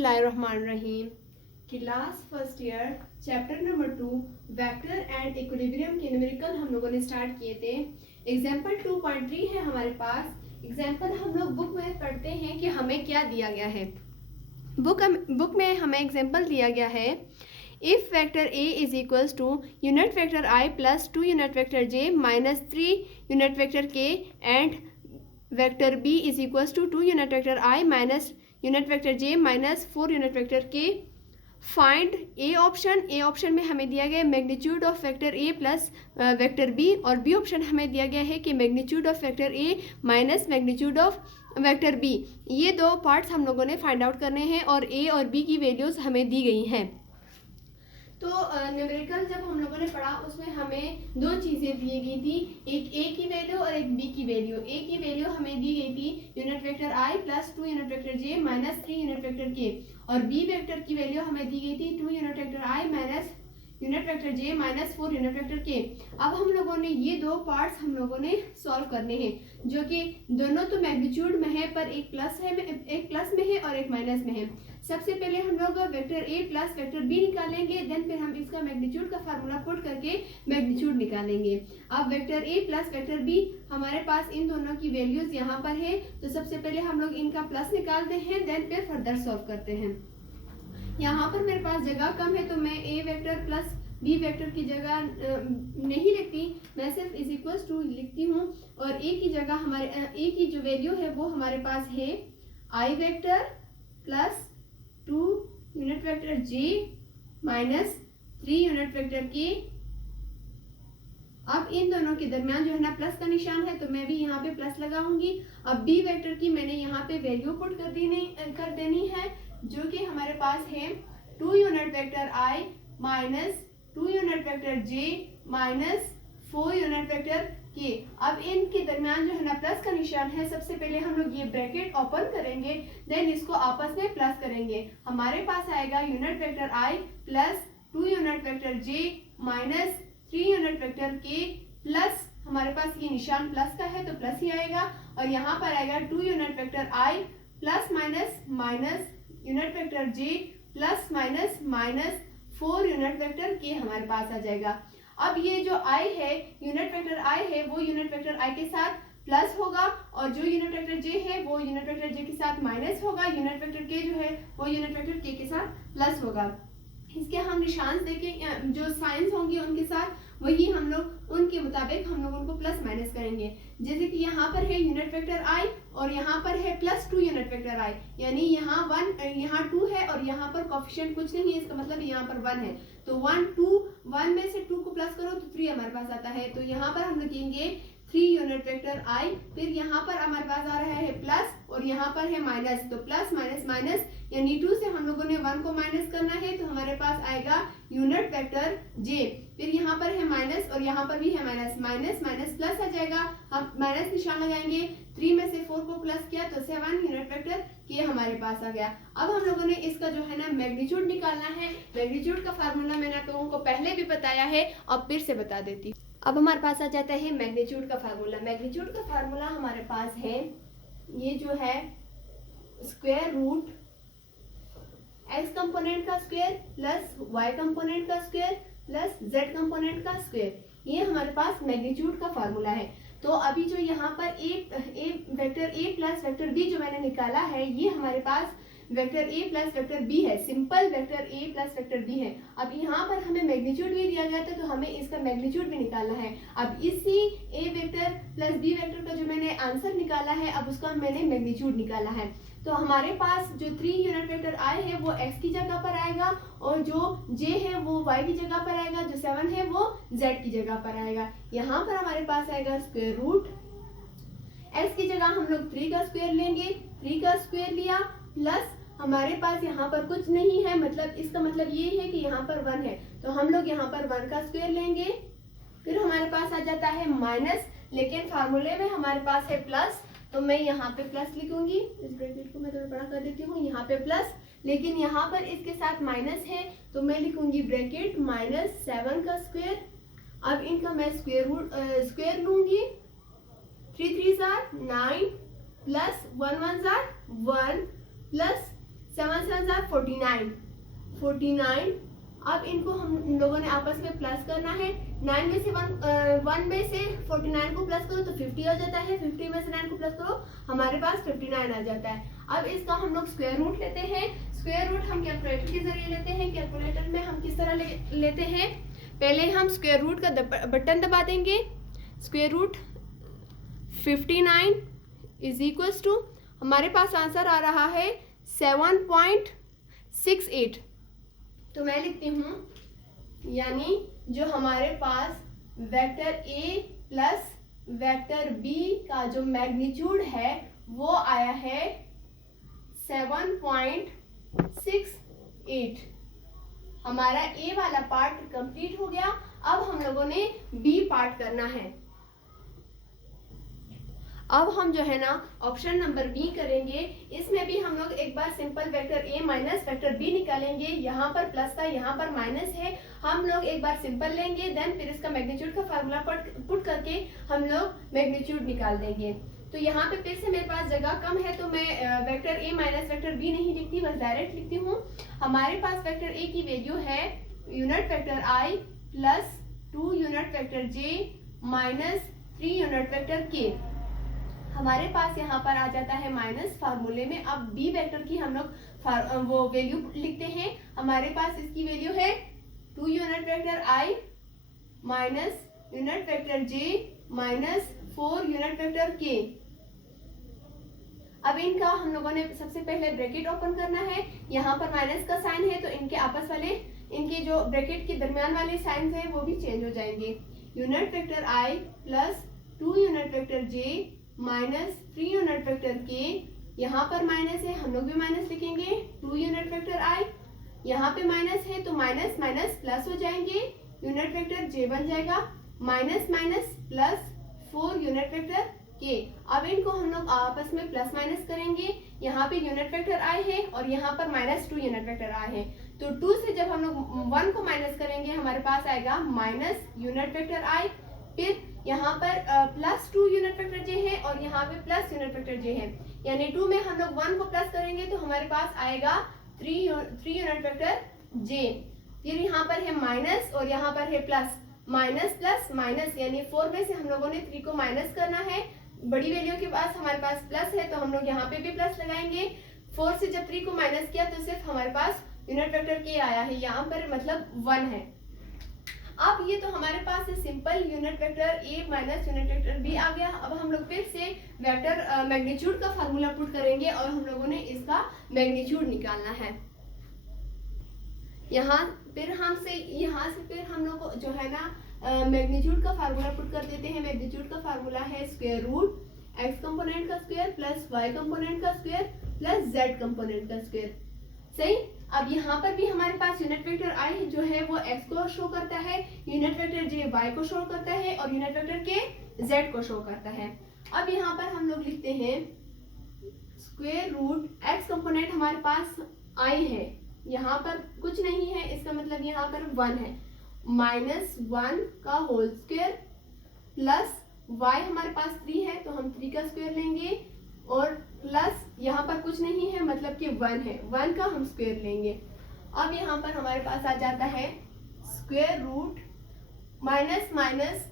बिस्मिल्लाहिर्रहमानिर्रहीम। Class first year chapter number 2 vector and equilibrium के numerical हम लोगों ने स्टार्ट किए थे। एग्जाम्पल 2.3 है हमारे पास। एग्जाम्पल हम लोग बुक में पढ़ते हैं कि हमें क्या दिया गया है। बुक में हमें एग्जाम्पल दिया गया है, if vector A is equals to unit vector I plus 2 unit vector J minus 3 unit vector K and vector B is equals to 2 unit vector I minus unit vector J minus 4 unit vector K. Find A option में हमें दिया गया है magnitude of vector A plus vector B, और B option हमें दिया गया है कि magnitude of vector A minus magnitude of vector B. ये दो पार्ट्स हम लोगों ने फाइंड आउट करने हैं और ए और बी की वैल्यूज हमें दी गई हैं। तो न्यूमेरिकल जब हम लोगों ने पढ़ा उसमें हमें दो चीज़ें दी गई थी, एक ए की वैल्यू और एक बी की वैल्यू। ए की वैल्यू हमें दी गई थी unit vector I plus 2 unit vector J minus 3 unit vector के, और बी वेक्टर की वैल्यू हमें दी गई थी 2 unit vector I minus unit vector J minus 4 unit vector के। अब हम लोगों ने ये दो पार्ट्स हम लोगों ने सॉल्व करने हैं, जो कि दोनों तो मैग्नीट्यूड में है पर एक प्लस में है और एक माइनस में है। सबसे पहले हम लोग vector A plus vector B निकालेंगे, देन फिर हम इसका मैग्नीट्यूड का फार्मूला पुट करके मैग्नीट्यूड निकालेंगे। अब vector A plus vector B हमारे पास इन दोनों की वैल्यूज यहाँ पर है, तो सबसे पहले हम लोग इनका प्लस निकालते हैं, देन फिर फर्दर सॉल्व करते हैं। यहाँ पर मेरे पास जगह कम है तो मैं ए वेक्टर प्लस बी वेक्टर की जगह नहीं लिखती, मैं सिर्फ इज इक्वल्स टू लिखती हूँ, और ए की जगह हमारे ए की जो वैल्यू है वो हमारे पास है आई vector plus 2 unit vector J minus 3 unit vector के। अब इन दोनों के दरमियान जो है ना प्लस का निशान है, तो मैं भी यहाँ पे प्लस लगाऊंगी। अब बी वेक्टर की मैंने यहाँ पे वैल्यू पुट कर देनी है, जो कि हमारे पास है 2 unit vector I minus 2 unit vector J minus 4 unit vector के। अब इनके दरमियान जो है ना प्लस का निशान है, सबसे पहले हम लोग ये ब्रैकेट ओपन करेंगे, देन इसको आपस में प्लस करेंगे। हमारे पास आएगा unit vector I plus 2 unit vector J minus 3 unit vector के, प्लस हमारे पास ये निशान प्लस का है तो प्लस ही आएगा, और यहाँ पर आएगा 2 unit vector I plus minus minus unit vector J plus minus minus 4 unit vector K हमारे पास आ जाएगा। अब ये जो आई है यूनिट वेक्टर आई है वो यूनिट वेक्टर आई के साथ प्लस होगा, और जो यूनिट वेक्टर जे है वो यूनिट वेक्टर जे के साथ माइनस होगा, यूनिट वेक्टर के जो है वो यूनिट वेक्टर के साथ प्लस होगा। इसके हम निशान देके जो साइंस होंगे उनके साथ वही हम लोग उनके मुताबिक हम लोग उनको प्लस माइनस करेंगे। जैसे कि यहाँ पर है यूनिट वेक्टर आई और यहाँ पर है प्लस 2 यूनिट वेक्टर आई, यानी यहाँ 1 यहाँ 2 है और यहाँ पर कोफिशिएंट कुछ नहीं है, इसका मतलब यहाँ पर 1 है, तो 1 में से 2 को प्लस करो तो 3 हमारे पास आता है। तो यहाँ पर हम लिखेंगे 3 यूनिट वेक्टर आई, फिर यहाँ पर हमारे पास आ रहा है प्लस और यहाँ पर है माइनस, तो प्लस माइनस माइनस यानी 2 से हम लोगों ने 1 को माइनस करना है, तो हमारे पास आएगा यूनिट वेक्टर जे। फिर यहाँ पर है माइनस और यहाँ पर भी है माइनस, माइनस माइनस प्लस आ जाएगा, हम माइनस निशान लगाएंगे, 3 में से 4 को प्लस किया तो 7 यूनिट वेक्टर के हमारे पास आ गया। अब हम लोगों ने इसका जो है ना मैग्नीट्यूड निकालना है। मैग्नीट्यूड का फार्मूला मैंने आप लोगों को पहले भी बताया है और फिर से बता देती हूँ। अब हमारे पास आ जाता है मैग्नीट्यूड का फार्मूला। मैग्नीट्यूड का फार्मूला हमारे पास है, ये जो है स्क्वायर रूट एक्स कंपोनेंट का स्क्वायर प्लस वाई कंपोनेंट का स्क्वायर प्लस जेड कंपोनेंट का स्क्वायर, ये हमारे पास मैग्नीट्यूड का फार्मूला है। तो अभी जो यहाँ पर vector A plus vector B जो मैंने निकाला है, ये हमारे पास vector A plus vector B है, simple vector A plus vector B है। अब यहाँ पर हमें मैग्नीट्यूड भी दिया गया था तो हमें इसका मैग्नीट्यूड भी निकालना है। अब इसी ए वेक्टर प्लस बी वेक्टर का जो मैंने आंसर निकाला है, अब उसका मैंने मैग्नीट्यूड निकाला है। तो हमारे पास जो 3 यूनिट वेक्टर आई है वो x की जगह पर आएगा, और जो j है वो y की जगह पर आएगा, जो 7 है वो z की जगह पर आएगा। यहाँ पर हमारे पास आएगा स्क्वायर रूट, x की जगह हम लोग 3 का स्क्वायर लेंगे, 3 का स्क्वायर लिया, प्लस हमारे पास यहाँ पर कुछ नहीं है, मतलब इसका मतलब ये है कि यहाँ पर 1 है, तो हम लोग यहाँ पर 1 का स्क्वायर लेंगे। फिर हमारे पास आ जाता है माइनस, लेकिन फार्मूले में हमारे पास है प्लस, तो मैं यहाँ पे प्लस लिखूंगी, इस ब्रैकेट को मैं थोड़ा बड़ा कर देती हूँ, यहाँ पे प्लस, लेकिन यहाँ पर इसके साथ माइनस है तो मैं लिखूंगी ब्रैकेट माइनस 7 का स्क्वायर। अब इनका मैं स्क्वायर लूंगी, 3 3 9 प्लस 1 1 1 प्लस 7 7 49, 49। अब इनको हम लोगों ने आपस में प्लस करना है। 9 में से 1 में से 49 को प्लस करो तो 50 आ जाता है। 50 में से 9 को प्लस करो, हमारे पास 59 आ जाता है। अब इसका हम लोग स्क्वायर रूट लेते हैं। स्क्वायर रूट हम कैलकुलेटर के जरिए लेते हैं। कैलकुलेटर में हम किस तरह लेते हैं, पहले हम स्क्वायर रूट का बटन दबा देंगे। Square root 59 is equals to, हमारे पास आंसर आ रहा है 7.68। तो मैं लिखती हूँ, यानी जो हमारे पास vector A plus vector B का जो मैग्नीट्यूड है वो आया है 7.68। हमारा ए वाला पार्ट कंप्लीट हो गया। अब हम लोगों ने बी पार्ट करना है। अब हम जो है ना ऑप्शन नंबर बी करेंगे। इसमें भी हम लोग एक बार simple vector A minus vector B निकालेंगे। यहाँ पर प्लस था, यहाँ पर माइनस है। हम लोग एक बार सिंपल लेंगे, देन फिर इसका मैग्नीट्यूड का फार्मूला पुट करके हम लोग मैग्नीट्यूड निकाल देंगे। तो यहाँ पे फिर से मेरे पास जगह कम है तो मैं vector A minus vector B नहीं लिखती, बस डायरेक्ट लिखती हूँ। हमारे पास वेक्टर ए की वैल्यू है unit vector I plus 2 unit vector J minus 3 unit vector K. हमारे पास यहाँ पर आ जाता है माइनस फार्मूले में। अब बी वेक्टर की हम लोग वो वैल्यू लिखते हैं। हमारे पास इसकी वैल्यू है 2 unit vector I minus unit vector J minus 4 unit vector के। अब इनका हम लोगों ने सबसे पहले ब्रैकेट ओपन करना है। यहाँ पर माइनस का साइन है तो इनके आपस वाले, इनके जो ब्रैकेट के दरमियान वाले साइन है वो भी चेंज हो जाएंगे। Unit vector I plus 2 unit vector J minus 3 unit vector के। यहाँ पर माइनस है, हम लोग भी माइनस लिखेंगे। 2 यूनिट वेक्टर आई, यहाँ पे माइनस है तो माइनस माइनस प्लस हो जाएंगे। यूनिट वेक्टर जे बन जाएगा minus minus plus 4 unit vector के। अब इनको हम लोग आपस में प्लस माइनस करेंगे। यहाँ पे यूनिट वेक्टर आई है और यहाँ पर माइनस 2 यूनिट वेक्टर आई है। तो 2 से जब हम लोग 1 को माइनस करेंगे हमारे पास आएगा माइनस यूनिट वेक्टर आई। फिर यहाँ पर प्लस 2 यूनिट वेक्टर जे है और यहाँ पे प्लस यूनिट वेक्टर जे है। यानी 2 में हम लोग 1 को प्लस करेंगे तो हमारे पास आएगा 3 यूनिट वेक्टर जे। फिर यहाँ पर है माइनस और यहाँ पर है प्लस, माइनस प्लस माइनस, यानी 4 में से हम लोगों ने 3 को माइनस करना है। बड़ी वैल्यू के पास हमारे पास प्लस है तो हम लोग यहाँ पे भी प्लस लगाएंगे। 4 से जब 3 को माइनस किया तो सिर्फ हमारे पास यूनिट वेक्टर के आया है, यहाँ पर मतलब 1 है। अब ये तो हमारे पास है simple unit vector A minus unit vector B आ गया। अब हम लोग फिर से वेक्टर मैग्नीट्यूड का फार्मूला पुट करेंगे और हम लोगों ने इसका मैग्नीट्यूड निकालना है। यहाँ फिर हम लोग जो है ना मैग्नीट्यूड का फार्मूला पुट कर देते हैं। मैग्नीट्यूड का फार्मूला है स्क्वायर रूट एक्स कंपोनेंट का स्क्वायर प्लस वाई कंपोनेंट का स्क्वायर प्लस जेड कंपोनेंट का स्क्वायर। सही। अब यहाँ पर भी हमारे पास यूनिट वेक्टर आई जो है वो x को शो करता है, यूनिट वेक्टर j y को शो करता है और यूनिट वेक्टर k z को शो करता है। अब यहाँ पर हम लोग लिखते हैं स्क्वायर रूट x कंपोनेंट हमारे पास i है, यहाँ पर कुछ नहीं है, इसका मतलब यहाँ पर 1 है, माइनस 1 का होल स्क्वायर प्लस y हमारे पास 3 है तो हम 3 का स्क्वायर लेंगे और प्लस यहाँ पर कुछ नहीं है मतलब कि 1 है, 1 का हम स्क्वायर लेंगे। अब यहाँ पर हमारे पास आ जाता है स्क्वायर रूट माइनस माइनस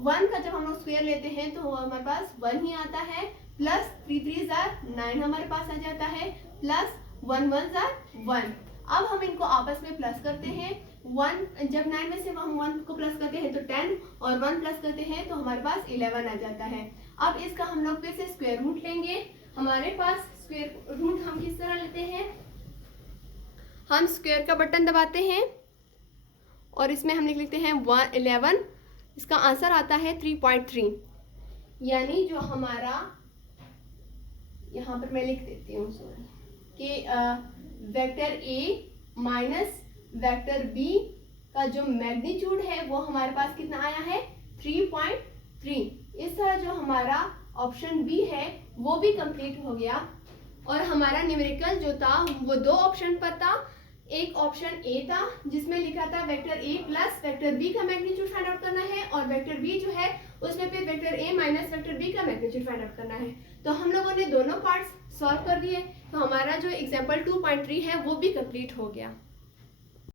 1 का जब हम लोग स्क्वायर लेते हैं तो हमारे पास 1 ही आता है, प्लस 3 3 9 हमारे पास आ जाता है, प्लस 1 1 1। अब हम इनको आपस में प्लस करते हैं। 1 जब 9 में से हम 1 को प्लस करते हैं तो 10 और 1 प्लस करते हैं तो हमारे पास 11 आ जाता है। अब इसका हम लोग फिर से स्क्वायर रूट लेंगे। हमारे पास स्क्वायर रूट हम किस तरह लेते हैं, हम स्क्वायर का बटन दबाते हैं और इसमें हम लिख लेते हैं 11। इसका आंसर आता है 3.3, यानी जो हमारा यहाँ पर मैं लिख देती हूँ कि vector A minus vector B का जो मैग्नीट्यूड है वो हमारे पास कितना आया है 3.3। इस तरह जो हमारा ऑप्शन बी है वो भी कंप्लीट हो गया और हमारा न्यूमेरिकल जो था वो 2 ऑप्शन पर था। एक ऑप्शन ए था जिसमें लिखा था vector A plus vector B का मैग्नीट्यूड फाइंड आउट करना है, और वेक्टर बी जो है उसमें पे vector A minus vector B का मैग्नीट्यूड फाइंड आउट करना है। तो हम लोगों ने दोनों पार्ट्स सॉल्व कर दिए, तो हमारा जो एग्जाम्पल 2.3 है वो भी कंप्लीट हो गया।